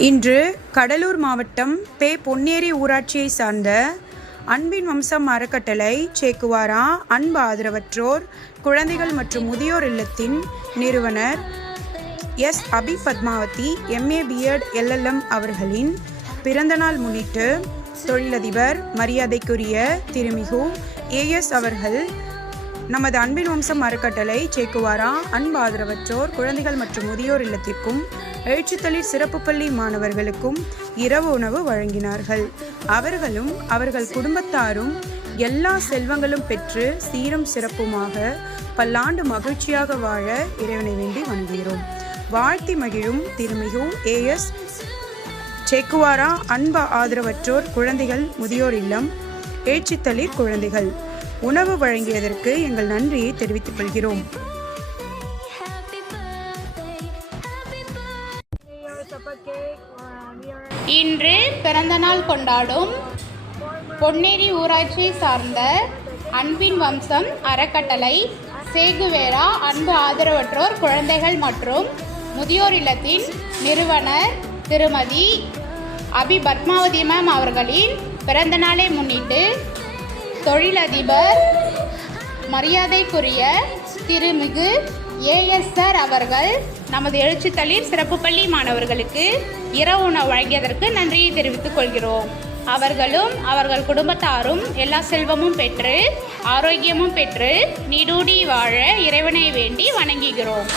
இன்று கடலூர் மாவட்டம் பே பொன்னேரி ஊராட்சியை சார்ந்த அன்பின் வம்சம் அறக்கட்டளை சேக்குவாரா அன்பு ஆதரவற்றோர் குழந்தைகள் மற்றும் முதியோர் இல்லத்தின் நிறுவனர் S. Abi Padmavathi MA B Ed LLM அவர்களின் பிறந்தநாள் முன்னிட்டு தொழிலதிபர் மரியாதைக்குரிய திருமிகு ஏஎஸ் அவர்கள் நமது அன்பின் வம்சம் அறக்கட்டளை சேக்குவாரா அன்பு ஆதரவற்றோர் குழந்தைகள் மற்றும் முதியோர் இல்லத்திற்கும் எழுச்சித்தளிர் சிறப்பு பள்ளி மாணவர்களுக்கும் இரவு உணவு வழங்கினார்கள். அவர்களும் அவர்கள் குடும்பத்தாரும் எல்லா செல்வங்களும் பெற்று சீரும் சிறப்புமாக பல்லாண்டு மகிழ்ச்சியாக வாழ இறைவனை வேண்டி வணங்குகிறோம். வாழ்த்தி மகிழும் திருமிகு ஏஎஸ் செக்குவாரா அன்ப ஆதரவற்றோர் குழந்தைகள் முதியோர் இல்லம் ஏச்சித்தளிர் குழந்தைகள். உணவு வழங்கியதற்கு எங்கள் நன்றியை தெரிவித்துக் கொள்கிறோம். இன்று பிறந்தநாள் கொண்டாடும் பொன்னேரி ஊராட்சியை சார்ந்த அன்பின் வம்சம் அறக்கட்டளை சேகுவேரா அன்பு ஆதரவற்றோர் குழந்தைகள் மற்றும் முதியோர் இல்லத்தின் நிறுவனர் திருமதி அபி பத்மாவதி மேம் அவர்களின் பிறந்தநாளை முன்னிட்டு தொழிலதிபர் மரியாதைக்குரிய திருமிகு ஏஎஸ்ஆர் அவர்கள் நமது எழுச்சித்தளிர் சிறப்பு பள்ளி மாணவர்களுக்கு இரவு உணவு வழங்கியதற்கு நன்றியை தெரிவித்துக் கொள்கிறோம். அவர்களும் அவர்கள் குடும்பத்தாரும் எல்லா செல்வமும் பெற்று ஆரோக்கியமும் பெற்று நீடூடி வாழ இறைவனை வேண்டி வணங்குகிறோம்.